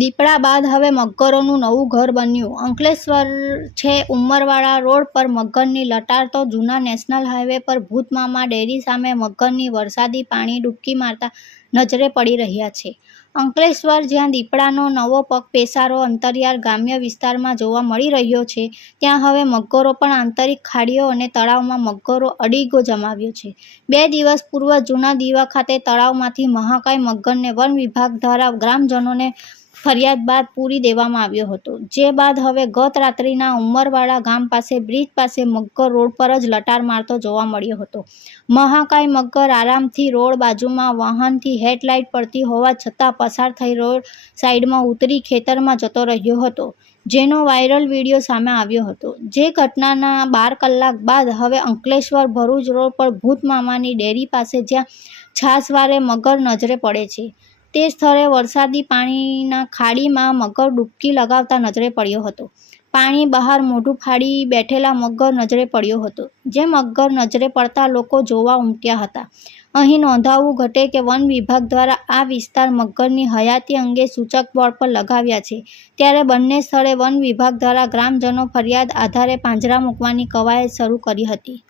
દીપડા બાદ હવે મગરોનું નવું ઘર બન્યું. અંકલેશ્વર છે ઉમરવાડા રોડ પર મગરની લટાર તો જૂના નેશનલ હાઈવે પર ભૂતમામા ડેરી સામે મગરની વરસાદી પાણી ડૂબકી મારતા નજરે પડી રહ્યા છે. અંકલેશ્વર જ્યાં દીપડાનો નવો પગ પેસારો અંતરિયાળ ગ્રામ્ય વિસ્તારમાં જોવા મળી રહ્યો છે, ત્યાં હવે મગરો પણ આંતરિક ખાડીઓ અને તળાવમાં મગરો અડીગો જમાવ્યો છે. 2 દિવસ પૂર્વ જૂના દીવા ખાતે તળાવમાંથી મહાકાય મગરને વન વિભાગ દ્વારા ગ્રામજનોને ફરિયાદ બાદ પૂરી દેવામાં આવ્યો હતો. જે બાદ હવે ગત રાત્રિના ઉમરવાડા ગામ પાસે બ્રિજ પાસે મગર રોડ પર જ લટાર મારતો જોવા મળ્યો હતો. મહાકાય મગર આરામથી રોડ બાજુમાં વાહનથી હેડલાઇટ પડતી હોવા છતાં પસાર થઈ રોડ સાઈડમાં ઉતરી ખેતરમાં જતો રહ્યો હતો, જેનો વાયરલ વિડીયો સામે આવ્યો હતો. જે ઘટનાના 12 કલાક બાદ હવે અંકલેશ્વર ભરૂચ રોડ પર ભૂતમામાની ડેરી પાસે જ્યાં છાસવારે મગર નજરે પડે છે, તે સ્થળે વરસાદી પાણીના ખાડીમાં મગર ડૂબકી લગાવતા નજરે પડ્યો હતો. પાણી બહાર મોઢું ફાડી બેઠેલા મગર નજરે પડ્યો હતો. જે મગર નજરે પડતા લોકો જોવા ઉમટ્યા હતા. અહીં નોંધાવવું ઘટે કે વન વિભાગ દ્વારા આ વિસ્તાર મગરની હયાતી અંગે સૂચક બોર્ડ પર લગાવ્યા છે, ત્યારે બંને સ્થળે વન વિભાગ દ્વારા ગ્રામજનો ફરિયાદ આધારે પાંજરા મૂકવાની કવાયત શરૂ કરી હતી.